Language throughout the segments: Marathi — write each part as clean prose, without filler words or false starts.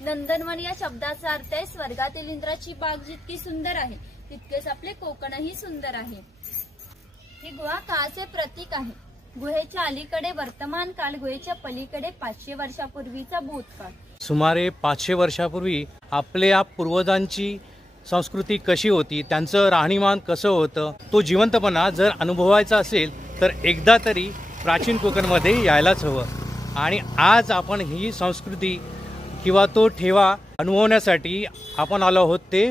नंदनवन या शब्दाचा अर्थ आहे स्वर्गातील इंद्राची बाग जितकी सुंदर आहे तितकेच आपले कोकणही सुंदर आहे। ही गुहा काळाचे प्रतीक आहे। गुहेच्या अलीकडे वर्तमान काळ, गुहेच्या पलीकडे 500 वर्षापूर्वीचा भूतकाळ। सुमारे 500 वर्षापूर्वी आपल्या पूर्वजांची संस्कृती कशी होती, त्यांचं राहणीमान कसं होतं, तो जिवंतपणा जर अनुभवायचा असेल तर एकदा तरी प्राचीन कोकणमध्ये यायलाच हवं। आणि आज आपण ही संस्कृती किंवा तो ठेवा अनुभवण्यासाठी आपण आलो आहोत ते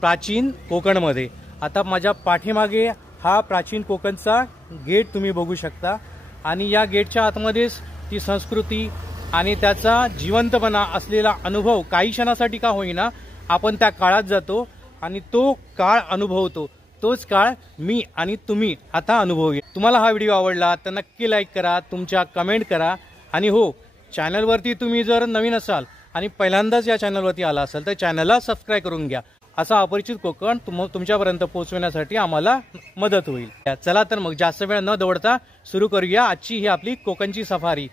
प्राचीन कोकणमध्ये। आता माझ्या पाठीमागे हा प्राचीन कोकणचा गेट तुम्ही बघू शकता आणि या गेटच्या आतमध्येच ती संस्कृती आणि त्याचा जिवंतपणा असलेला अनुभव काही क्षणासाठी का होईना आपण त्या काळात जातो आणि तो काळ अनुभवतो। तोच काळ मी आणि तुम्ही आता अनुभवूया। तुम्हाला हा व्हिडिओ आवडला तर नक्की लाईक करा, तुमच्या कमेंट करा आणि हो, चॅनलवरती तुम्ही जर नवीन असाल आणि पहिल्यांदाच या चॅनलवरती आला असाल तर चॅनलला सबस्क्राइब करून घ्या। असा अपरिचित कोकण तुमच्यापर्यंत पोहोचवण्यासाठी आम्हाला मदत होईल। चला तर मग जास्त वेळ न दवडता सुरू करूया आजची ही आपली कोकणची सफारी।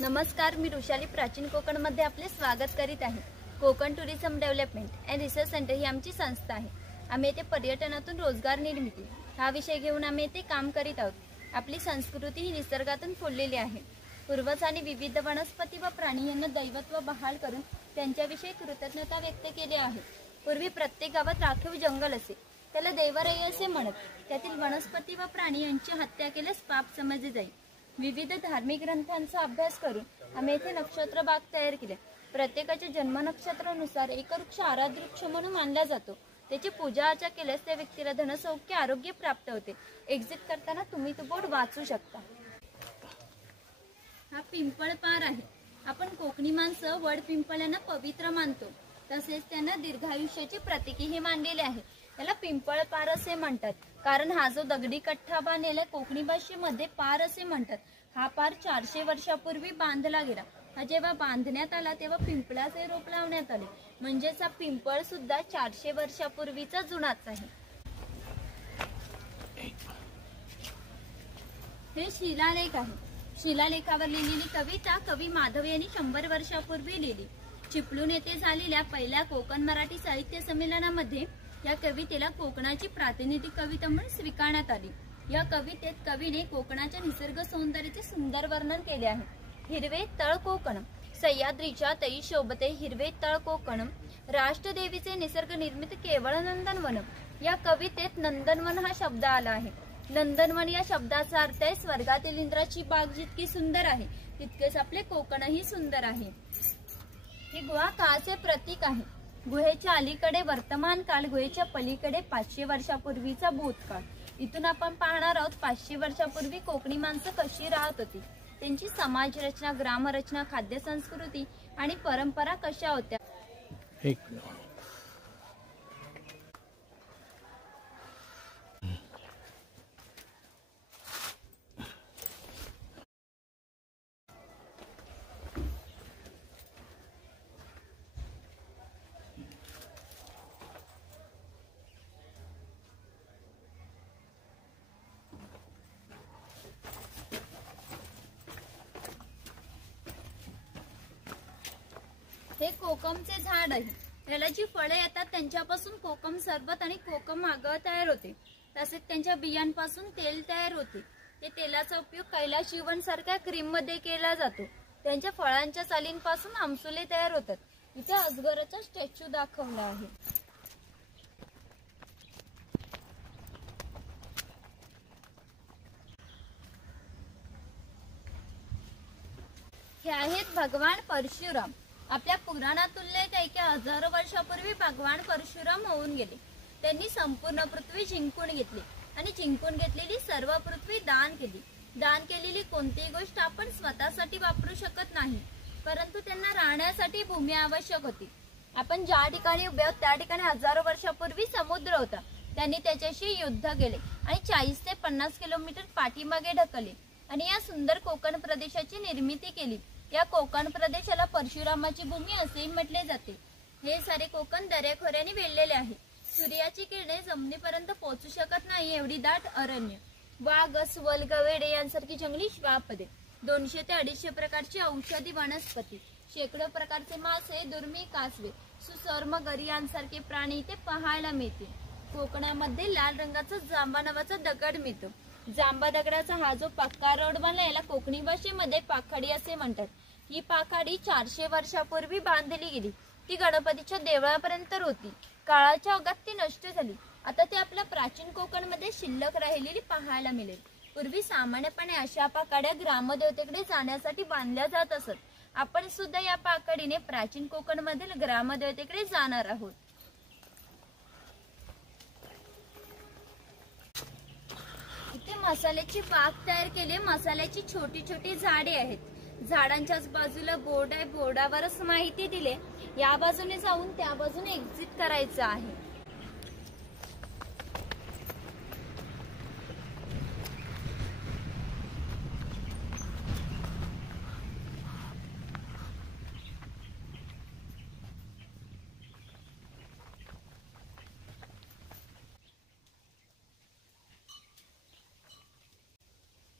नमस्कार, मी ऋषाली प्राचीन कोकणमध्ये आपले स्वागत करीत आहे। Konkan tourism development and research centre ही आमची संस्था आहे। आम्ही येथे पर्यटनातून रोजगार निर्मिती हा विषय घेऊन आम्ही येथे काम करीत आहोत। आपली संस्कृती ही निसर्गातून फुललेली आहे। पूर्वजांनी विविध वनस्पती व प्राणी यांना दैवत्व बहाल करून त्यांच्याविषयी कृतज्ञता व्यक्त केली आहे। पूर्वी प्रत्येक गावात राखीव जंगल असे, त्याला देवराई असे म्हणत। त्यातील वनस्पती व प्राणी यांची हत्या केल्यास पाप समजले जाईल। विविध धार्मिक ग्रंथांचा अभ्यास करून आम्ही येथे नक्षत्र बाग तयार केले। प्रत्येकाच्या जन्म नक्षत्रानुसार एक वृक्ष आराध्य वृक्ष म्हणून मानला जातो। त्याची पूजा अर्चा केल्यास त्या व्यक्तीला धनसौख्य आरोग्य प्राप्त होते। एक्झिट करताना तुम्ही तो बोर्ड वाचू शकता। हा पिंपळ पार आहे। आपण कोकणी माणसं वड पिंपळ यांना पवित्र मानतो, तसेच त्यांना दीर्घायुष्याची प्रतीकही मानलेले आहे। त्याला पिंपळ पार असे म्हणतात कारण हा जो दगडी कट्टा बांधलेला कोकणी भाषेमध्ये पार असे म्हणतात। हा पार 400 वर्षापूर्वी बांधला गेला। हा जेव्हा बांधण्यात आला तेव्हा पिंपळाचे रोप लावण्यात आले, म्हणजेच हा पिंपळ सुद्धा 400 वर्षापूर्वीचा जुनाच आहे। हे शिलालेख आहे। शिलालेखावर लिहिलेली कविता कवी माधव यांनी 100 वर्षापूर्वी लिहिली। चिपळूण येथे झालेल्या पहिल्या कोकण मराठी साहित्य संमेलनामध्ये या कवितेला कोकणाची प्रातिनिधिक कविता म्हणून स्वीकारण्यात आली। या कवितेत कवीने कोकणाच्या निसर्ग सौंदर्याचे सुंदर वर्णन केले आहे। हिरवे तळ कोकण, सह्याद्रीच्या तळी शोभते हिरवे तळ कोकण, राष्ट्रदेवीचे निसर्ग निर्मित केवळ नंदनवन। या कवितेत नंदनवन हा शब्द आला आहे। नंदनवन या शब्दाचा अर्थ आहे स्वर्गातील इंद्राची बाग जितकी सुंदर आहे तितकेच आपले कोकणही सुंदर आहे। ही गुहा काळाचे प्रतीक आहे। गुहेच्या अलीकडे वर्तमान काळ, गुहेच्या पलीकडे 500 वर्षापूर्वीचा भूतकाळ। इथून आपण पाहणार आहोत 500 वर्षापूर्वी कोकणी माणसं कशी राहत होती, त्यांची समाज रचना, ग्रामरचना, खाद्य संस्कृती आणि परंपरा कशा होत्या। हे कोकमचे झाड आहे। याला जी फळे येतात त्यांच्यापासून कोकम सरबत आणि कोकम आगळ तयार होते। तसेच त्यांच्या बियांपासून तेल तयार होते। या तेलाचा उपयोग कैलाश जीवन सारख्या क्रीम मध्ये केला जातो। त्यांच्या फळांच्या सालींपासून आमसुले तयार होतात। इथे अजगराचा स्टॅच्यू दाखवला आहे। हे आहेत भगवान परशुराम। आपल्या पुराणात उल्लेख आहे की हजारो वर्षापूर्वी भगवान परशुराम होऊन गेले। त्यांनी संपूर्ण पृथ्वी जिंकून घेतली आणि जिंकून घेतलेली सर्व पृथ्वी दान केली। दान केलेली कोणतीही गोष्ट आपण स्वतःसाठी वापरू शकत नाही, परंतु त्यांना राहण्यासाठी भूमी आवश्यक होती। आपण ज्या ठिकाणी उभे आहोत त्या ठिकाणी हजारो वर्षापूर्वी समुद्र होता। त्यांनी त्याच्याशी युद्ध केले आणि 40 ते 50 किलोमीटर पाठीमागे ढकलले आणि या सुंदर कोकण प्रदेशाची निर्मिती केली। या कोकण प्रदेशाला परशुरामाची भूमी असेही म्हटले जाते। हे सारे कोकण दऱ्याखोऱ्याने वेढलेले आहे। सूर्याची किरणे जमिनीपर्यंत पोहोचू शकत नाही एवढी दाट अरण्य। वाघ, अस्वल, गवेडे यांसारखी जंगली श्वापदे, 200 ते 250 प्रकारची औषधी वनस्पती, शेकडो प्रकारचे मासे, दुर्मिळ कासवे, सुसर्म गरी यांसारखे प्राणी इथे पाहायला मिळतील. कोकणामध्ये लाल रंगाचा जांबा नावाचा दगड मिळतो. जांबा दगडाचा हा जो पक्का रोड बनला याला कोकणी भाषेमध्ये पाखाडी असे म्हणतात. ही पाखाडी 400 वर्षापूर्वी बांधली गेली. ती गणपतीच्या देवळापर्यंत होती. काळाच्या ओघात ती नष्ट झाली. आता ती आपल्या प्राचीन कोकणमध्ये शिल्लक राहिलेली पाहायला मिळेल. पूर्वी सामान्यपणे अशा पाखाड्या ग्रामदेवतेकडे जाण्यासाठी बांधल्या जात असत. आपण सुद्धा या पाखाडीने प्राचीन कोकणमधील ग्रामदेवतेकडे जाणार आहोत. इथे मसाल्याची बाग तयार केली. मसाल्याची छोटी छोटी झाडे आहेत. झाडांच्याच बाजूला बोर्ड आहे. बोर्डावरच माहिती दिले. या बाजूने जाऊन त्या बाजूने एक्झिट करायचं आहे.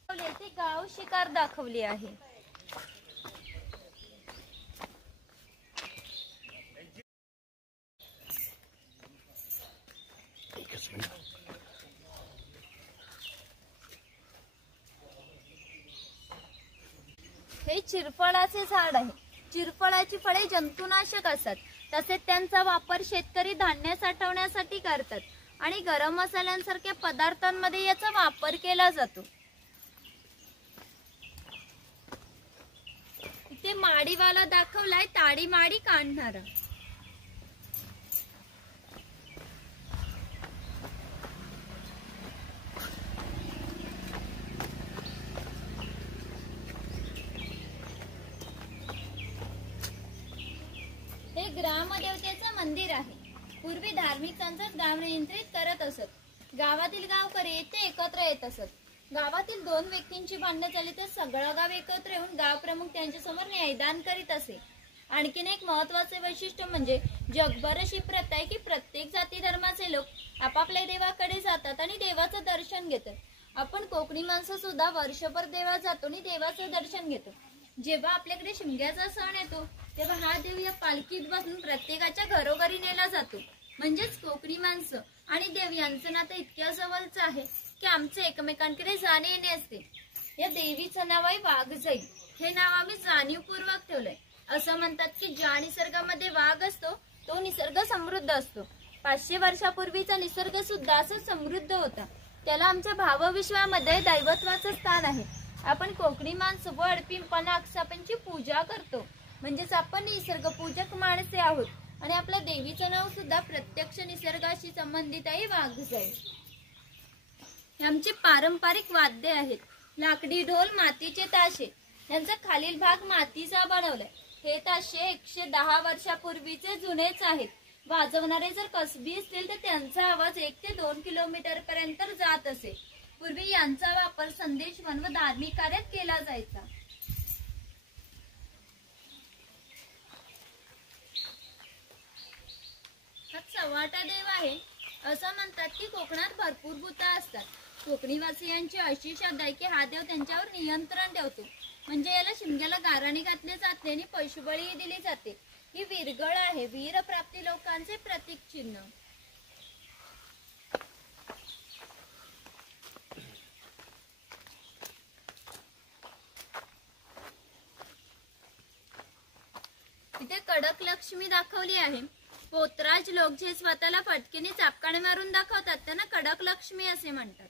येथे गाव शिकार दाखवली आहे. हे चिरफळाचे झाड आहे. चिरफळाची फळे जंतुनाशक असतात. तसेच त्यांचा वापर शेतकरी धान्य साठवण्यासाठी करतात आणि गरम मसाल्यांसारख्या पदार्थांमध्ये याचा वापर केला जातो. इथे माडीवाला दाखवलाय, ताडी माडी काढणारा. हे ग्रामदेवतेचं मंदिर आहे. पूर्वी धार्मिक संस्थाच गाव नियंत्रित करत असत. गावातील गावकरी येथे एकत्र येत असत. गावातील 2 व्यक्तींची भांडणं झाली तर सगळं गाव एकत्र येऊन गाव प्रमुख त्यांच्या समोर न्यायदान करीत असे. आणखीन एक महत्वाचे वैशिष्ट्य म्हणजे जगभर अशी प्रथा आहे की प्रत्येक जाती धर्माचे लोक आपापल्या देवाकडे जातात आणि देवाचं दर्शन घेतात. आपण कोकणी माणसं सुद्धा वर्षभर देवात जातो आणि देवाचं दर्शन घेतो. जेव्हा आपल्याकडे शिमग्याचा सण येतो तेव्हा हा देव या पालखीत बसून प्रत्येकाच्या घरोघरी नेला जातो. म्हणजेच कोकणी माणसं आणि देव यांचं नातं इतक्या जवळचं आहे की आमचे एकमेकांकडे जाणे येणे असते. या देवीचं नाव आहे वाघजाई. हे नाव आम्ही जाणीवपूर्वक ठेवलंय. असं म्हणतात की ज्या निसर्गामध्ये वाघ असतो तो निसर्ग समृद्ध असतो. 500 वर्षापूर्वीचा निसर्ग सुद्धा असं समृद्ध होता. त्याला आमच्या भावविश्वामध्ये दैवत्वाचं स्थान आहे. आपण कोकणी माणसं वड, पिंपळ, नागसापांची पूजा करतो. म्हणजेच आपण निसर्ग पूजक माणसे आहोत आणि आपल्या देवीचं नाव सुद्धा प्रत्यक्ष निसर्गाशी संबंधित आहे, वाघजाई. आमचे पारंपरिक वाद्य आहेत. लाकडी ढोल, मातीचे ताशे. यांचा खालील भाग मातीचा बनवलाय. हे ताशे 110 वर्षापूर्वीचे जुनेच आहेत. वाजवणारे जर कसबी असतील तर त्यांचा आवाज 1 ते 2 किलोमीटर पर्यंत जात असे. पूर्वी यांचा वापर संदेशवन व धार्मिक कार्यात केला जायचा. हा चव्हाटा देव आहे. असं म्हणतात की कोकणात भरपूर भूता असतात. कोकणीवासियांची अशी श्रद्धा आहे की हा देव त्यांच्यावर नियंत्रण ठेवतो. म्हणजे याला शिमग्याला गाराणे घातले जाते आणि पशुबळी दिली जाते. ही वीरगळ आहे. वीर प्राप्ती लोकांचे प्रतीक चिन्ह. इथे कडक लक्ष्मी दाखवली आहे. पोतराज लोक जे स्वतःला फटकेने चापकाने मारून दाखवतात त्यांना कडक लक्ष्मी असे म्हणतात.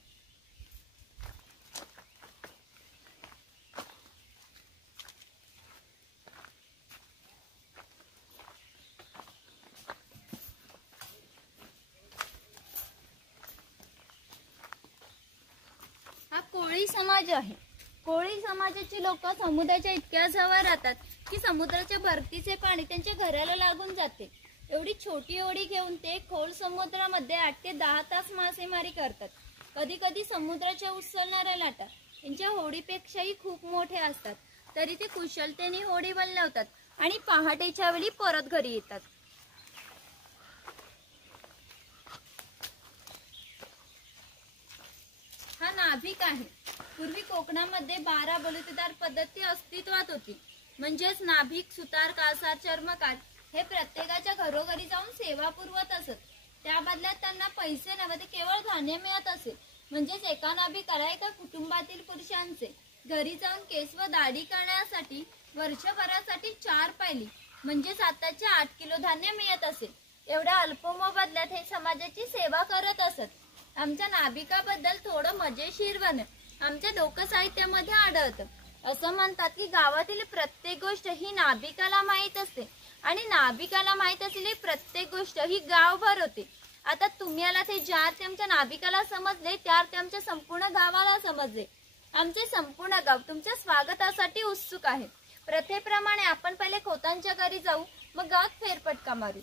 हा कोळी समाज आहे. कोळी समाजाची लोक समुद्राच्या इतक्या जवळ राहतात की समुद्राच्या भरतीचे पाणी त्यांच्या घराला लागून जाते. एवढी छोटी होडी घेऊन ते खोल समुद्रामध्ये 8 ते 10 तास मासेमारी करतात. कधी कधी समुद्राच्या उसळणाऱ्या लाटा यांच्या होडीपेक्षाही खूप मोठ्या असतात. तरी ते कुशलतेने होडी बनवतात आणि पहाटेच्या वेळी परत घरी येतात. हा नाभिक आहे. पूर्वी कोकणामध्ये 12 बलुतेदार पद्धती अस्तित्वात होती. म्हणजेच नाभिक, सुतार, कासार, चर्मकार हे प्रत्येकाच्या घरोघरी जाऊन सेवा पुरवत असत. त्या बदल्यात त्यांना पैसे नव्हे तर केवळ धान्य मिळत असे. म्हणजेच एका नाभिकाला एका कुटुंबातील पुरुषांचे घरी जाऊन केस व दाढी करण्यासाठी वर्षभरासाठी 4 पायली म्हणजेच आताचे 8 किलो धान्य मिळत असे. एवढ्या अल्प मोबदल्यात हे समाजाची सेवा करत असत. आमच्या नाभिकाबद्दल थोडं मजेशीर बन आमच्या लोकसाहित्यामध्ये आढळतं. असं म्हणतात की गावातील प्रत्येक गोष्ट ही नाभिकाला माहीत असते आणि नाभिकाला माहीत असलेली प्रत्येक गोष्ट ही गावभर होते. आता तुम्हाला ते ज्यार ते आमच्या नाभिकाला समजले त्यार ते आमच्या संपूर्ण गावाला समजले. आमचे संपूर्ण गाव तुमच्या स्वागतासाठी उत्सुक आहे. प्रथेप्रमाणे आपण पहिले खोतांच्या घरी जाऊ, मग गावात फेरफटका मारू.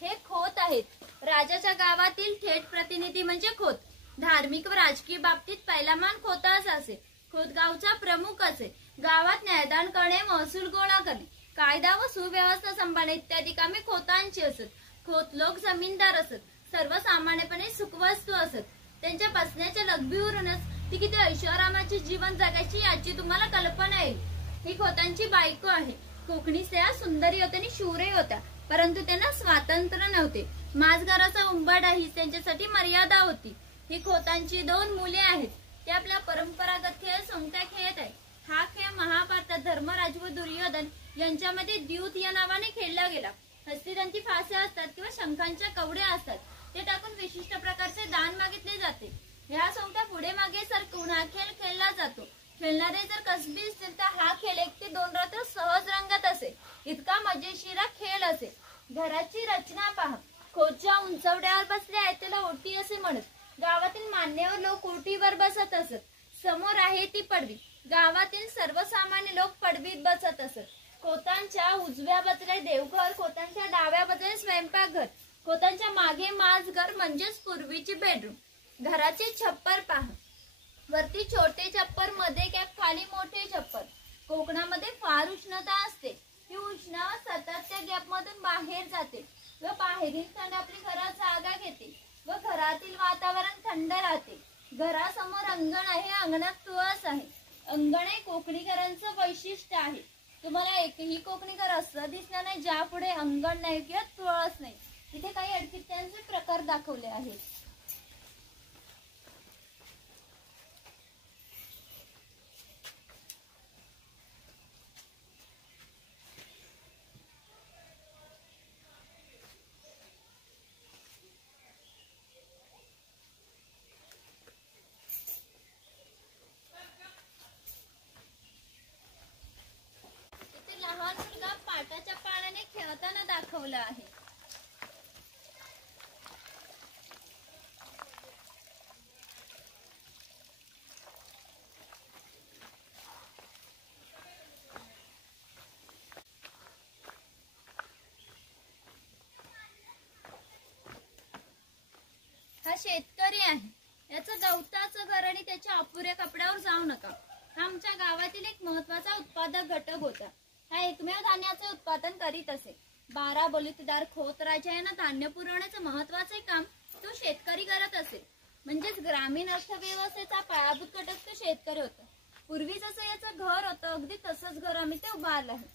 हे खोत आहेत. राजाच्या गावातील थेट प्रतिनिधी म्हणजे खोत. धार्मिक व राजकीय बाबतीत पहिला मान खोताचा असे. खोत गावचा प्रमुख असे. गावात न्यायदान करणे, महसूल गोळा करणे, कायदा व सुव्यवस्था सांभाळणे इत्यादी कामे खोतांची असत. खोत लोक जमीनदार असत. सर्वसामान्यपणे सुखवस्तू असत. त्यांच्या बसण्याच्या लग्बीवरूनच ती किती ऐशोआरामाचे जीवन जगायची याची तुम्हाला कल्पना येईल. ही खोतांची बायको आहे. कोकणी स्त्रिया सुंदरी होत्या आणि शूरही होत्या, परंतु त्यांना स्वातंत्र्य नव्हते. माझघराचा उंबाडा ही त्यांच्यासाठी मर्यादा होती. ही खोतांची 2 मुले आहेत. ते आपला परंपरागत खेळ सोंगट्या खेळत आहे. हा खेळ महाभारतात धर्मराज व दुर्योधन यांच्यामध्ये द्यूत या नावाने खेळला गेला. हस्तिदांची फासे असतात किंवा शंखांच्या कवड्या असतात. ते टाकून विशिष्ट प्रकारचे दान मागितले जाते. ह्या सोंगट्या पुढे मागे सरकवून हा खेळ खेळला जातो. खेळणारे जर कसबी असतील तर हा खेळ 1 ते 2 रात्र सहज रंगत असे. इतका मजेशीर खेळ असे. घराची रचना पहा. खोच्या उंचवड्यावर बसले आहेत त्याला ओटी असे म्हणत. गावातील मान्यवर लोक ओटीवर बसत असत. समोर आहे ती पडवी. गावातील सर्वसामान्य लोक पडवीत बसत असत. खोतांच्या उजव्या बाजूला देवघर, खोतांच्या डाव्या बाजूला स्वयंपाकघर, खोतांच्या मागे माझघर म्हणजेच पूर्वीची बेडरूम. घराचे छप्पर पहा. वरती छोटे छप्पर, मध्ये कॅप, खाली मोठे छप्पर. कोकणामध्ये फार उष्णता असते. ही उष्णता सतत त्या गॅप मधून बाहेर जाते व बाहेरील थंड आपली घरात जागा घेते व घरातील वातावरण थंड राहते. घरासमोर अंगण आहे. अंगणात तुळस आहे. अंगण हे कोकणी घरांचं वैशिष्ट्य आहे. तुम्हाला एकही कोकणी घर असं दिसणार नाही ज्या पुढे अंगण नाही किंवा तुळस नाही. इथे काही अडकित्यांचे प्रकार दाखवले आहेत. लहान मुलगा पाटाच्या पाण्याने खेळताना दाखवलं आहे. हा शेतकरी आहे. याचं गवताचं घर आणि त्याच्या अपुऱ्या कपड्यावर जाऊ नका. हा आमच्या गावातील एक महत्वाचा उत्पादक घटक होता. हा एकमेव धान्याचे उत्पादन करीत असे. 12 बलुतेदार खोत राजा यांना धान्य पुरवण्याचं महत्वाचे काम तो शेतकरी करत असे. म्हणजेच ग्रामीण अर्थव्यवस्थेचा पायाभूत घटक तो शेतकरी होता. पूर्वी जसं याचं घर होतं अगदी तसंच घर आम्ही ते उभारलं आहे.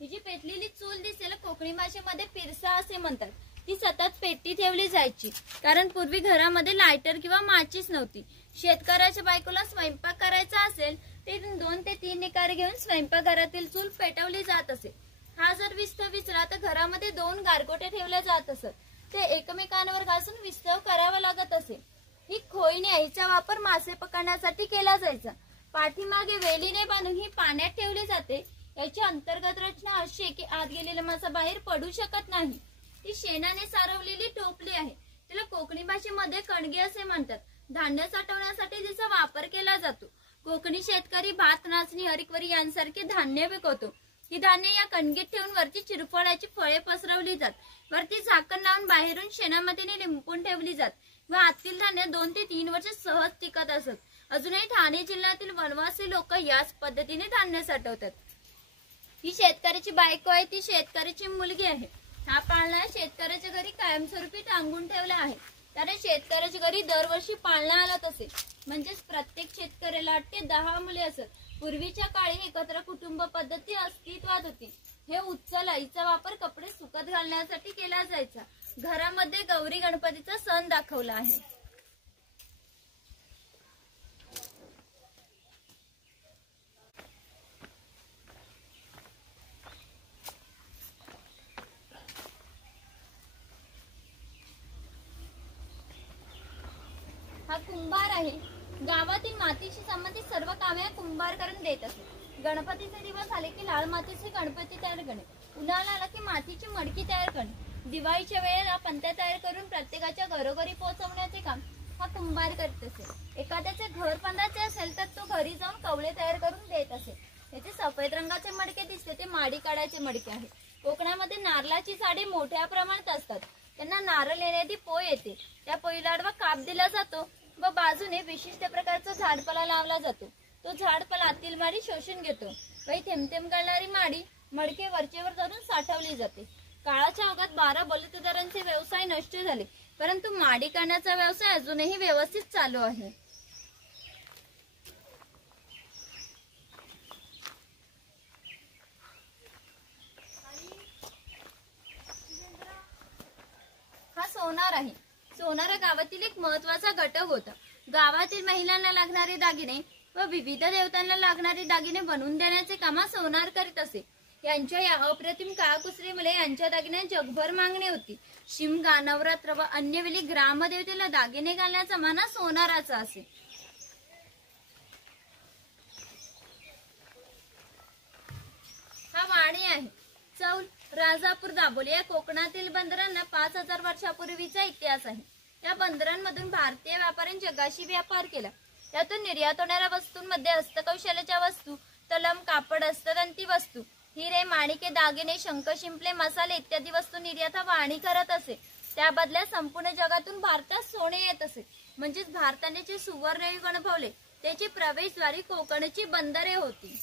ही जी पेटलेली चूल दिसेल कोकणी भाषेमध्ये पिरसा असे म्हणतात. ती सतत पेटी ठेवली जायची कारण पूर्वी घरामध्ये लायटर किंवा माचीस नव्हती. शेतकऱ्याच्या बायकोला स्वयंपाक करायचा असेल ते 2 ते 3 निकारे घेऊन स्वयंपाकघरातील चूल पेटवली जात असे. हा जर विस्तव विचला तर घरामध्ये 2 गारगोटे ठेवले जात असत. ते एकमेकांवर घासून विस्तव करावा लागत असे. ही खोयणी हिचा वापर मासे पकडण्यासाठी केला जायचा. पाठीमागे वेलीने बांधून ही पाण्यात ठेवली जाते. याची अंतर्गत रचना अशी आहे की आत गेलेला मासा बाहेर पडू शकत नाही. ती शेणाने सारवलेली टोपली आहे. तिला कोकणी भाषेमध्ये कणगी असे म्हणतात. धान्य साठवण्यासाठी तिचा वापर केला जातो. कोकणी शेतकरी भात, नाचणी, हरिकवरी यांसारखे धान्य पिकवतो. ही धान्य या कणगीत ठेवून वरती चिरफळाची फळे पसरवली जात. वरती झाकण लावून बाहेरून शेणामध्ये लिंपून ठेवली जात व आतील धान्य 2 ते 3 वर्ष सहज टिकत असत. अजूनही ठाणे जिल्ह्यातील वनवासी लोक याच पद्धतीने धान्य साठवतात. ही शेतकऱ्याची बायको आहे. ती शेतकऱ्याची मुलगी आहे. हा पाळणा शेतकऱ्याच्या घरी कायमस्वरूपी टांगून ठेवला आहे, कारण शेतकऱ्याच्या घरी दरवर्षी पाळणा आलाच असेल. म्हणजेच प्रत्येक शेतकऱ्याला 8 ते 10 मुले असत. पूर्वीच्या काळी एकत्र कुटुंब पद्धती अस्तित्वात होती. हे उच्चल आईचा वापर कपडे सुकत घालण्यासाठी केला जायचा. घरामध्ये गौरी गणपतीचा सण दाखवला आहे. हा कुंभार आहे. गावातील मातीशी संबंधित सर्व कामे कुंभार करून देत असते. गणपतीचे दिवस आले की लाल मातीचे गणपती तयार करणे, उन्हाळा आला की मातीची मडकी तयार करणे, दिवाळीच्या वेळेला पंत्या तयार करून प्रत्येकाच्या घरोघरी पोहोचवण्याचे काम हा कुंभार करत असे. एखाद्याचे घर बांधायचे असेल तर तो घरी जाऊन कवळे तयार करून देत असे. याचे सफेद रंगाचे मडके दिसते ते माडी काढायचे मडके आहे. कोकणामध्ये नारळाची झाडे मोठ्या प्रमाणात असतात. त्यांना नारळ येण्याआधी पोय येते. त्या पोईला आडवा काप दिला जातो व बाजूने विशिष्ट प्रकारचा झाडपाला लावला जातो. तो झाडपाला आतील माडी शोषून घेतो. काही थेंब गळणारी माडी मडके वरचेवर धरून साठवली जाते. काळाच्या ओघात 12 बलुतेदारांचे व्यवसाय नष्ट झाले, परंतु माडी काढण्याचा व्यवसाय अजूनही व्यवस्थित चालू आहे. हा सोनार आहे. सोनार हा गावातील एक महत्वाचा घटक होता. गावातील महिलांना लागणारे दागिने व विविध देवतांना लागणारे दागिने बनवून देण्याचे काम सोनार करीत असे. यांच्या या अप्रतिम काळकुसरीमुळे यांच्या दागिन्यांची जगभर मागणी होती. शिमगा, नवरात्र व अन्य वेळी ग्रामदेवतेला दागिने घालण्याचा मान सोनाराचा असे. हा वाणी आहे. चौल, राजापूर, दाभोली या कोकणातील बंदरांना 5000 वर्षापूर्वीचा इतिहास आहे. या बंदरांमधून भारतीय व्यापाऱ्यांनी जगाशी व्यापार केला. त्यातून निर्यात होणाऱ्या वस्तूंमध्ये हस्तकौशल्याच्या वस्तू, तलम, कापड, हस्ततंती वस्तू, हिरे, माणिके, दागिने, शंख, शिंपले, मसाले इत्यादी वस्तू निर्यात वाणी करत असे. त्या बदल्यात संपूर्ण जगातून भारतात सोने येत असे. म्हणजेच भारताने जे सुवर्णयुग अनुभवले त्याची प्रवेशद्वारी कोकणची बंदरे होती.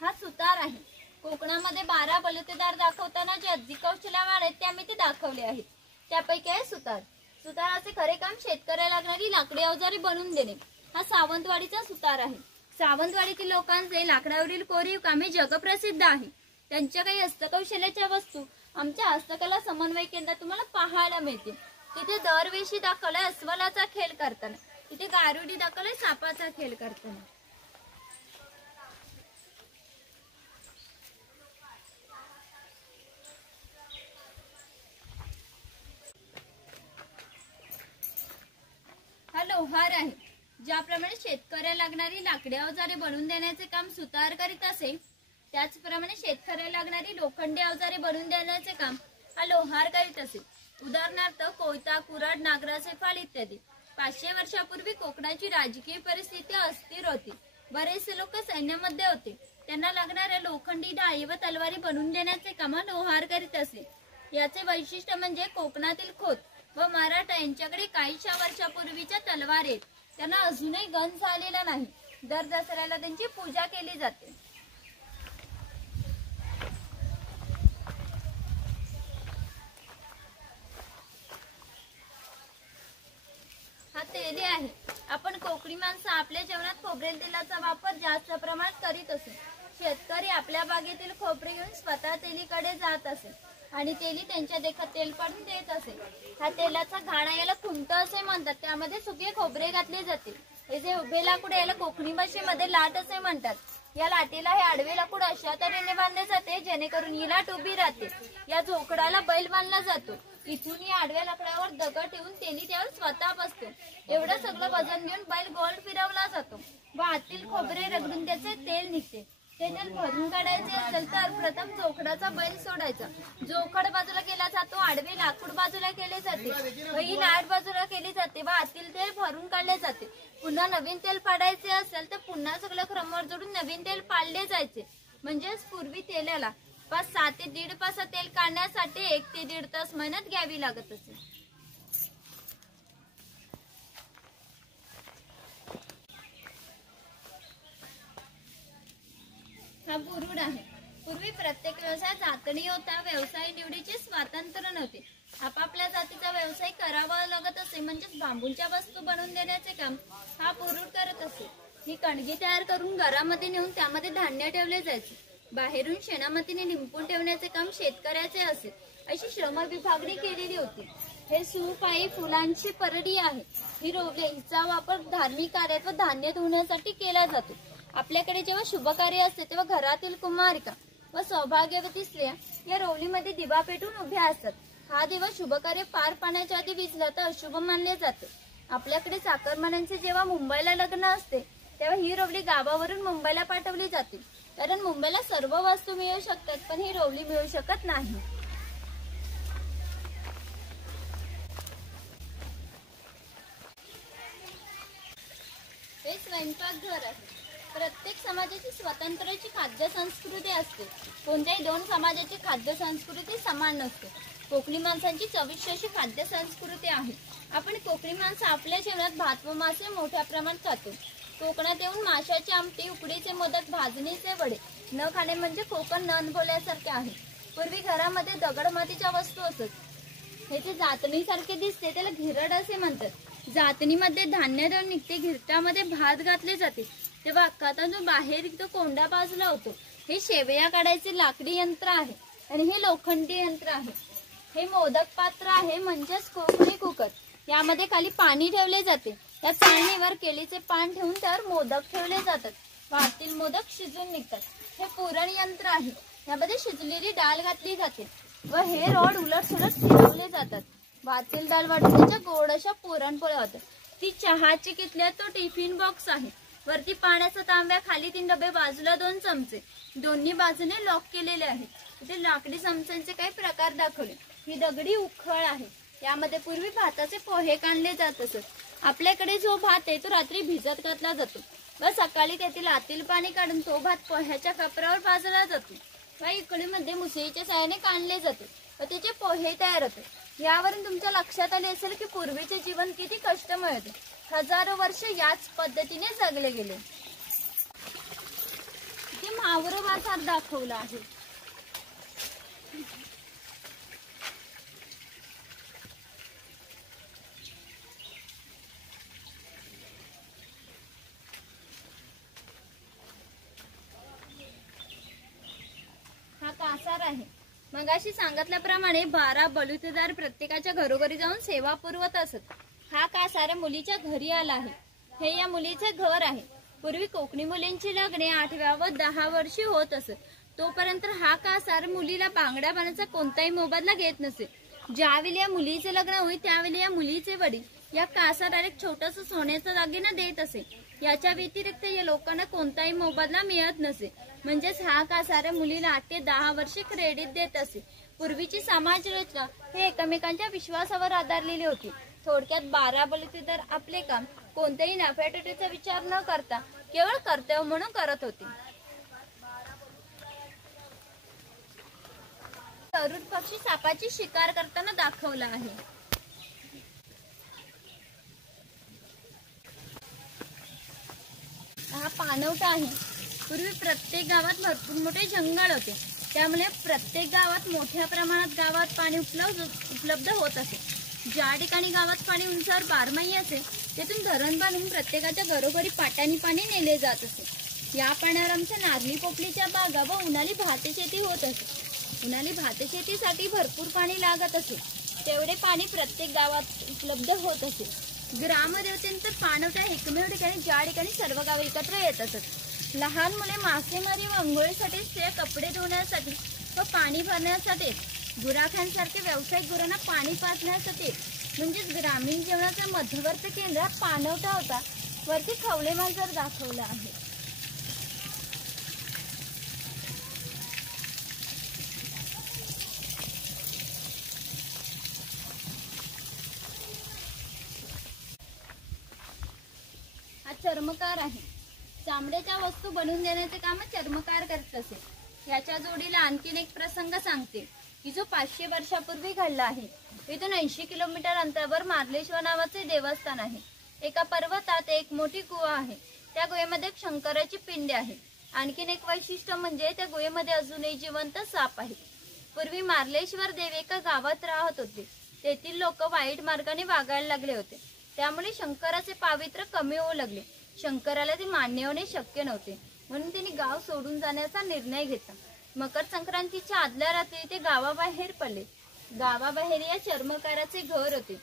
हा सुतार आहे. कोकणामध्ये 12 बलुतेदार दाखवताना जे अधिकौशल्यावान आहेत ते आम्ही ते दाखवले आहेत. त्यापैकी आहे सुतार. सुताराचे खरे काम शेतकऱ्याला लागणारी लाकडी अवजारे बनवून देणे. हा सावंतवाडीचा सुतार आहे. सावंतवाडीतील लोकांचे लाकडावरील कोरीव कामे जगप्रसिद्ध आहे. त्यांच्या काही हस्तकौशल्याच्या वस्तू आमच्या हस्तकला समन्वय केंद्रात तुम्हाला पाहायला मिळतील. तिथे दरवेशी दाखवलाय अस्वलाचा खेळ करताना, तिथे गारुडी दाखवलाय सापाचा खेळ करताना. हा लोहार आहे. ज्याप्रमाणे शेतकऱ्याला लागणारी लाकडी अवजारे बनवून देण्याचे काम सुतार करीत असे, त्याचप्रमाणे शेतकऱ्याला लागणारी लोखंडी अवजारे बनवून देण्याचे काम हा लोहार करीत असे. उदाहरणार्थ कोयता, कुऱ्हाड, नागराचे फाळ इत्यादी. 500 वर्षापूर्वी कोकणाची राजकीय परिस्थिती अस्थिर होती. बरेचसे लोक सैन्यामध्ये होते. त्यांना लागणाऱ्या लोखंडी ढाळी व तलवारी बनवून देण्याचे काम लोहार करीत असे. याचे वैशिष्ट्य म्हणजे कोकणातील खोत व मराठा यांच्याकडे काहीशा वर्षापूर्वीच्या तलवार आहेत. त्यांना अजूनही गंज झालेला नाही. दर दसऱ्याला त्यांची पूजा केली जाते. हा तेली आहे. आपण कोकणी माणसं आपल्या जेवणात खोबरेल तेलाचा वापर जास्त प्रमाणात करीत असो. शेतकरी आपल्या बागेतील खोबरे घेऊन स्वतः तेलीकडे जात असे आणि तेली त्यांच्या देखत तेल पाडून देत असे. ह्या तेलाचा घाणा याला खुंट असे म्हणतात. त्यामध्ये सुके खोबरे घातले जाते. हे जे उभे लाकूड याला कोकणी भाषेमध्ये लाट असे म्हणतात. या लाटेला हे आडवे लाकूड अशा तऱ्हेने बांधले जाते जेणेकरून ही लाट उभी राहते. या झोकडाला बैल बांधला जातो. इथून या आडव्या लाकडावर दगड ठेवून तेली त्यावर स्वतः बसतो. एवढं सगळं वजन घेऊन बैल गोल फिरवला जातो व आतील खोबरे रगडून त्याचे तेल निघते. ते तेल भरून काढायचे असेल तर प्रथम जोखडाचा बैल सोडायचा. जोखड बाजूला केला जातो, आडवे लाकूड बाजूला केले जाते व ही लाट बाजूला केली जाते व आतील तेल भरून काढले जाते. पुन्हा नवीन तेल पाडायचे असेल तर पुन्हा सगळं क्रमवर जोडून नवीन तेल पाडले जायचे. म्हणजेच पूर्वी तेलाला 7 ते 1.5 तास तेल काढण्यासाठी 1 ते 1.5 तास मेहनत घ्यावी लागत असे. हा बुरुड आहे. पूर्वी प्रत्येक व्यवसाय जातणी होता. व्यवसाय निवडीचे स्वातंत्र्य नव्हते. आपापल्या जातीचा व्यवसाय करावा लागत असे. म्हणजेच बांबूच्या वस्तू बनवून देण्याचे काम हा बुरुड करत असे. ही कणगी तयार करून घरामध्ये नेऊन त्यामध्ये धान्य ठेवले जायचे. बाहेरून शेणामातीने लिंपून ठेवण्याचे काम शेतकऱ्याचे असे. अशी श्रम विभागणी केलेली होती. हे सुपाई फुलांची परडी आहे. ही रोवले हिचा वापर धार्मिक कार्यात व धान्य धुण्यासाठी केला जातो. आपल्याकडे जेव्हा शुभ कार्य असते तेव्हा घरातील कुमारिका व सौभाग्यवती स्त्रिया या रोवलीमध्ये दिवा पेटून उभ्या असतात. हा दिवा शुभ कार्य पार पाडण्याच्या आधी विझला तर अशुभ मानले जाते. आपल्याकडे चाकरमान्यांचे जेव्हा मुंबईला लग्न असते तेव्हा ही रोवली गावावरून मुंबईला पाठवली जाते. कारण मुंबईला सर्व वस्तू मिळू शकतात पण ही रोवली मिळू शकत नाही. हे स्वयंपाकघर आहे. प्रत्येक समाजाची स्वतंत्रची खाद्य संस्कृती असते. कोणत्याही दोन समाजाची खाद्य संस्कृती समान नसते. कोकणी माणसांची चविष्ट अशी खाद्य संस्कृती आहे. आपण कोकणी माणसं आपल्या जेवणात भात व मासे मोठ्या प्रमाणात खातो. कोकणात येऊन माशाची आमटी, उकडीचे मोदक, भाजणीचे वडे न खाणे म्हणजे कोकण न अनुभवल्यासारखे आहे. पूर्वी घरामध्ये दगड मातीच्या वस्तू असत. हे जे जातणीसारखे दिसते त्याला घिरड असे म्हणतात. जातणीमध्ये धान्य दळून निघते. घिरटामध्ये भात घातले जाते. तेव्हा अख्खातून बाहेर तो कोंडा बाजूला होतो. हे शेवया काढायचे लाकडी यंत्र आहे आणि हे लोखंडी यंत्र आहे. हे मोदक पात्र आहे म्हणजेच कोकणी कुकर. यामध्ये खाली पाणी ठेवले जाते. त्या चाळणीवर केळीचे पान ठेवून त्यावर मोदक ठेवले जातात. वाटील मोदक शिजून निघतात. हे पुरण यंत्र आहे. यामध्ये शिजलेली डाळ घातली जाते व हे रॉड उलट सुलट फिरवले जातात. वाटील डाळ वाटण्याच्या गोड अशा पुरणपोळ्या होतात. ती चहाची किटली तो टिफिन बॉक्स आहे. वरती पाण्याचा तांब्या, खाली 3 डबे, बाजूला 2 चमचे, दोन्ही बाजूने लॉक केलेले आहेत. इथे लाकडी चमच्यांचे काही प्रकार दाखवले. ही दगडी उखळ आहे. यामध्ये पूर्वी भाताचे पोहे काढले जात असत. आपल्याकडे जो भात आहे तो रात्री भिजत घातला जातो व सकाळी त्यातील आतील पाणी काढून तो भात पोह्याच्या कपरावर भाजला जातो व इकडीमध्ये मुसळीच्या साहाय्याने काढले जाते व त्याचे पोहे तयार होते. यावरून तुमच्या लक्षात आले असेल की पूर्वीचे जीवन किती कष्टमय होते. हजारो वर्ष याच पद्धतीने जगले गेले. इथे मावळ बाजार दाखवला आहे. हा कासार आहे. मगाशी सांगितल्याप्रमाणे 12 बलुतेदार प्रत्येकाच्या घरोघरी जाऊन सेवा पुरवत असत. हा कासार मुलीच्या घरी आला आहे. हे या मुलीचे घर आहे. पूर्वी कोकणी मुलींची लग्ने 8व्या व 10 वर्षी होत असत. तोपर्यंत हा कासार मुलीला बांगड्या बाणाचा कोणताही मोबदला घेत नसे. ज्यावेळी या मुलीचे लग्न होई त्यावेळी या मुलीचे वडील या कासाराला एक छोटासा सोन्याचा दागिना देत असे. याच्या व्यतिरिक्त या लोकांना कोणताही मोबदला मिळत नसे. म्हणजेच हा कासार मुलीला 8 ते 10 वर्षे क्रेडिट देत असे. पूर्वीची समाज रचना हे एकमेकांच्या विश्वासावर आधारलेली होती. थोडक्यात 12 बलुतेदार आपले काम कोणत्याही नफ्यातोट्याचा विचार न करता केवळ कर्तव्य म्हणून करत होते. गरुड पक्षी सापाची शिकार करताना दाखवला आहे. हा पाणवठा आहे. पूर्वी प्रत्येक गावात भरपूर मोठे जंगल होते. त्यामुळे प्रत्येक गावात मोठ्या प्रमाणात गावात पाणी उपलब्ध होत असे. ज्या ठिकाणी गावात पाणी उंचावर बारमाही असे तेथून धरण बांधून प्रत्येकाच्या घरोघरी पाटानी पाणी नेले जात असे. या पाण्यावर आमच्या नारळी पोपलीच्या बागा व उन्हाळी भातशेती होत असे. उन्हाळी भातशेतीसाठी भरपूर पाणी लागत असे. तेवढे पाणी प्रत्येक गावात उपलब्ध होत असे. ग्रामदेवतेंतर पाणवठा एकमेव ठिकाणी ज्या ठिकाणी सर्व गावे एकत्र येत असत. लहान मुले मासेमारी व अंघोळीसाठी, स्त्रिया कपडे धुण्यासाठी व पाणी भरण्यासाठी, गुराख्यांसारखे व्यावसायिक गुरांना पाणी पाजण्यासाठी, म्हणजेच ग्रामीण जीवनाचा मध्यवर्ती केंद्र हा पाणवठा होता. वरती खवले बाजार दाखवला आहे. हा चर्मकार आहे. चामड्याच्या वस्तू बनवून देण्याचे काम चर्मकार करत असे. याच्या जोडीला आणखीन एक प्रसंग सांगते की जो 500 वर्षापूर्वी घडला आहे. इथून 80 किलोमीटर अंतरावर मार्लेश्वर नावाचे देवस्थान आहे. एका पर्वतात एक मोठी गुहा आहे. त्या गुहेमध्ये शंकराची पिंड आहे आणखीन एक वैशिष्ट्य म्हणजे त्या गुहेमध्ये अजूनही जिवंत साप आहे. पूर्वी मार्लेश्वर देव एका गावात राहत होते. तेथील लोक वाईट मार्गाने वागायला लागले होते. त्यामुळे शंकराचे पावित्र्य कमी होऊ लागले. शंकराला ते मान्य होणे शक्य नव्हते, म्हणून त्यांनी गाव सोडून जाण्याचा निर्णय घेतला. मकर संक्रांतीच्या आदल्या रात्री ते गावाबाहेर पडले. गावाबाहेर या चर्मकाराचे घर होते.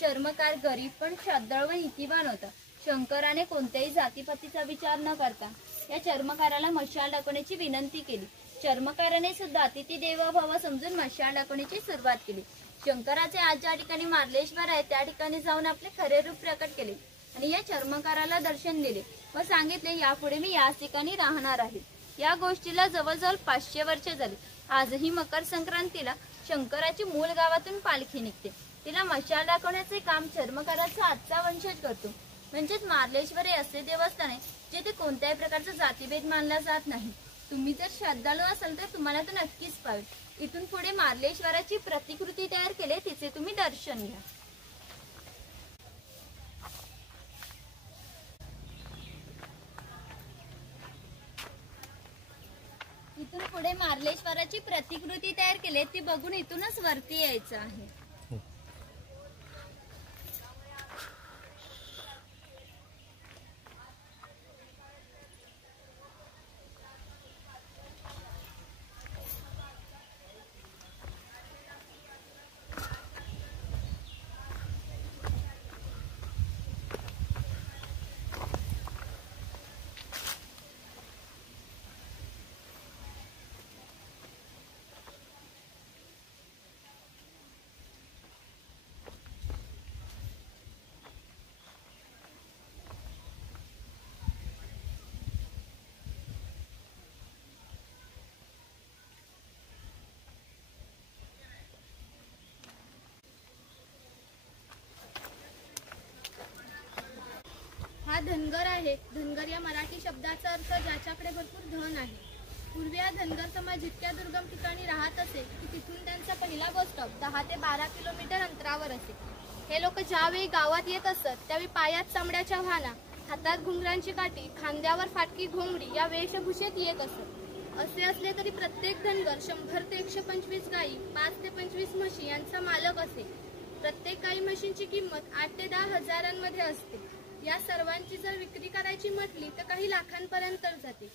चर्मकार गरीब पण श्रद्धाळू व नीतिवान होता. शंकराने कोणत्याही जातीपातीचा विचार न करता या चर्मकाराला मशाल दाखवण्याची विनंती केली. चर्मकाराने सुद्धा अतिथी देवो भव समजून मशाल दाखवण्याची सुरुवात केली. शंकराचे आज ज्या ठिकाणी मार्लेश्वर आहे त्या ठिकाणी जाऊन आपले खरे रूप प्रकट केले आणि या चर्मकाराला दर्शन दिले व सांगितले, यापुढे मी याच ठिकाणी राहणार आहे. या गोष्टीला जवळजवळ 500 वर्षे झाली. आजही मकर संक्रांतीला शंकराची मूळ गावातून पालखी निघते. तिला मशाल दाखवण्याचे काम चर्मकाराचा आजचा वंशज करतो. म्हणजेच मार्लेश्वर हे असे देवस्थान आहे जेथे कोणत्याही प्रकारचा जातीभेद मानला जात नाही. तुम्ही जर श्रद्धाळू असाल तर तुम्हाला तर नक्कीच पावेल. इथून पुढे मार्लेश्वराची प्रतिकृती तयार केली, तिचे तुम्ही दर्शन घ्या. इथून पुढे मार्लेश्वराची प्रतिकृती तयार केली, ती बघून इथूनच वरती यायचं आहे. हा धनगर आहे. धनगर या मराठी शब्दाचा अर्थ ज्याच्याकडे भरपूर धन आहे. पूर्वी हा धनगर समाज इतक्या दुर्गम ठिकाणी राहत असे की तिथून त्यांचा पहिला बस स्टॉप 10 ते 12 किलोमीटर अंतरावर असे. हे लोक ज्यावेळी गावात येत असत त्यावेळी पायात चामड्याच्या व्हाना, हातात घुंगरांची काठी, खांद्यावर फाटकी घोंगडी या वेशभूषेत येत असत. असे असले तरी प्रत्येक धनगर 100 ते 125 गायी, 5 ते 25 म्हशी यांचा मालक असे. प्रत्येक गायी म्हशींची किंमत 8 ते 10 हजारांमध्ये असते. या सर्वांची जर विक्री करायची म्हटली तर काही लाखांपर्यंत जाते.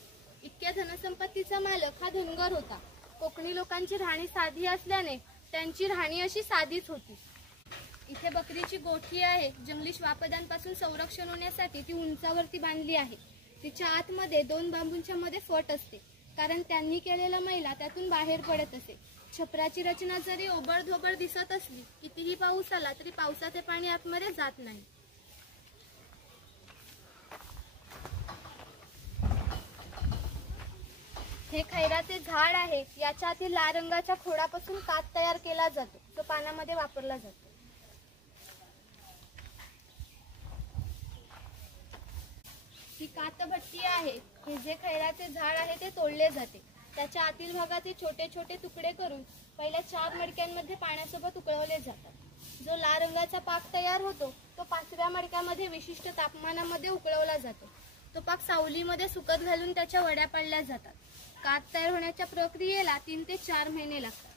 इतक्या धनसंपत्तीचा मालक हा धनगर होता. कोकणी लोकांची राहणी साधी असल्याने त्यांची राहणी अशी साधीच होती. इथे बकरीची गोठी आहे. जंगली श्वापदांपासून संरक्षण होण्यासाठी ती उंचावरती बांधली आहे. तिच्या आतमध्ये 2 बांबूंच्या मध्ये फट असते, कारण त्यांनी केलेला मैला त्यातून बाहेर पडत असे. छपराची रचना जरी ओबडधोबड दिसत असली, कितीही पाऊस आला तरी पावसाचे पाणी आतमध्ये जात नाही. हे खैराचे झाड आहे. याच्या आतील लाल रंगाच्या खोडापासून कात तयार केला जातो, जो पानामध्ये वापरला जातो. ही कातभट्टी आहे. हे जे खैराचे झाड आहे ते तोडले जाते. त्याच्या आतील भागाचे छोटे छोटे तुकडे करून पहिल्या 4 मडक्यांमध्ये पाण्यासोबत उकळवले जातात. जो लाल रंगाचा पाक तयार होतो तो 5व्या मडक्यामध्ये विशिष्ट तापमानामध्ये उकळवला जातो. तो पाक सावलीमध्ये सुकत घालून त्याच्या वड्या पाडल्या जातात. कात तयार होण्याच्या प्रक्रियेला 3 ते 4 महिने लागतात.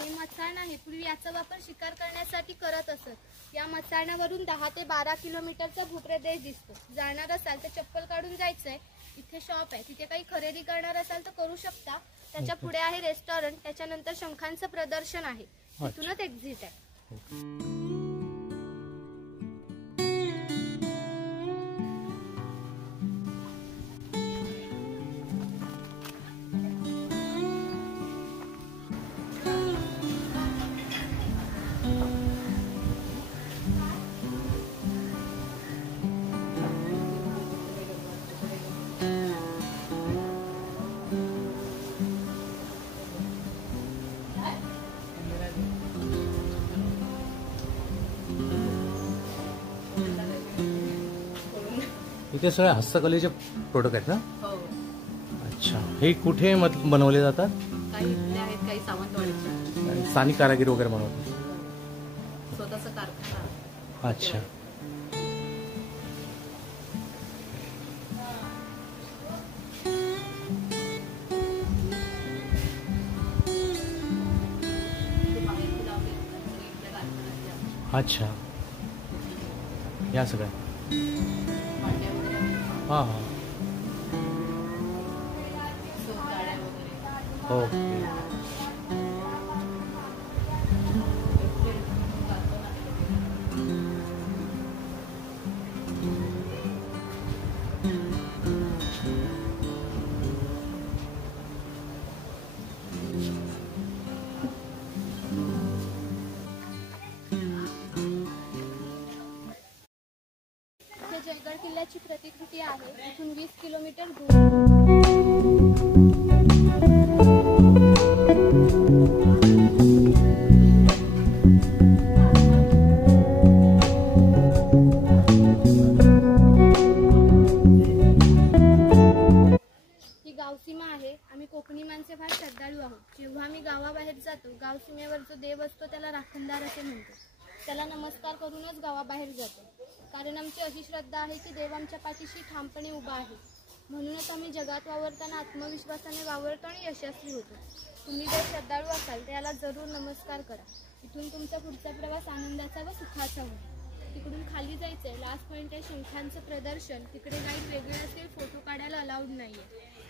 हे मचाण आहे. पूर्वी याचा वापर शिकार करण्यासाठी करत असत. या मचाणावरून 10 ते 12 किलोमीटरचा भूप्रदेश दिसतो. जाणार असाल तर चप्पल काढून जायचंय. इथे शॉप आहे, तिथे काही खरेदी करणार असाल तर करू शकता. त्याच्या पुढे आहे रेस्टॉरंट. त्याच्यानंतर शंखांचं प्रदर्शन आहे. तिथूनच एक्झिट आहे. इथे सगळे हस्तकलेचे प्रोडक्ट आहेत ना? हो. अच्छा, हे कुठे बनवले जातात? काही इथले आहेत, काही सावंतवाडीचे. स्थानिक कारागीर वगैरे बनवतात? स्वतःचा कारखाना. अच्छा. अच्छा, या सगळ्या. हां हां. ओके. इथे जयगड किल्ल्याची प्रतिकृती आहे. इथून 20 किलोमीटर दूर. ही गावसीमा आहे. आम्ही कोकणी माणसे फार श्रद्धाळू आहोत. जेव्हा आम्ही गावाबाहेर जातो, गावसीमेवर जो देव असतो त्याला राखणदार असे म्हणतो. त्याला नमस्कार करूनच गावाबाहेर जातो. कारण आमची अशी श्रद्धा आहे की देव आमच्या पाठीशी ठामपणे उभा आहे. म्हणूनच आम्ही जगात वावरताना आत्मविश्वासाने वावरतो आणि यशस्वी होतो. तुम्ही जर श्रद्धाळू असाल तर याला जरूर नमस्कार करा. इथून तुमचा पुढचा प्रवास आनंदाचा व सुखाचा होईल. तिकडून खाली जायचंय. लास्ट पॉइंट आहे शंखांचं प्रदर्शन. तिकडे गाईड वेगळे असेल, फोटो काढायला अलाउड नाहीये.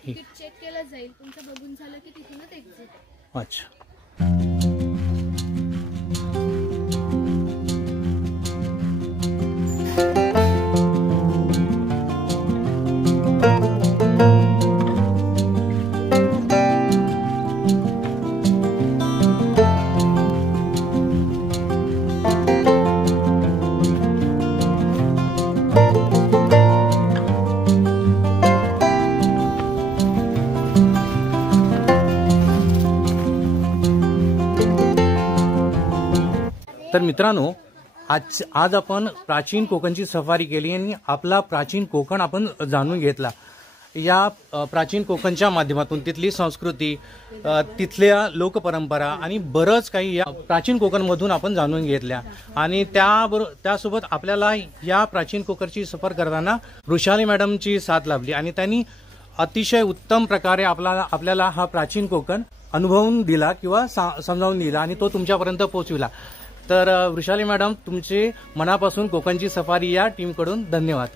तिकीट चेक केलं जाईल. तुमचं बघून झालं की तिथूनच एक्झिट. अच्छा. तर मित्रांनो, आज आपण प्राचीन कोकणची सफारी केली आणि आपला प्राचीन कोकण आपण जाणून घेतला. या प्राचीन कोकणच्या माध्यमातून तिथली संस्कृती, तिथल्या लोकपरंपरा आणि बरंच काही या प्राचीन कोकणमधून आपण जाणून घेतल्या. आणि त्यासोबत आपल्याला या प्राचीन कोकणची सफर करताना वृषाली मॅडमची साथ लाभली आणि त्यांनी अतिशय उत्तम प्रकारे आपल्याला हा प्राचीन कोकण अनुभवून दिला किंवा समजावून दिला आणि तो तुमच्यापर्यंत पोहोचविला. तर वृषाली मॅडम, तुमचे मनापासून कोकणची सफारी या टीमकडून धन्यवाद.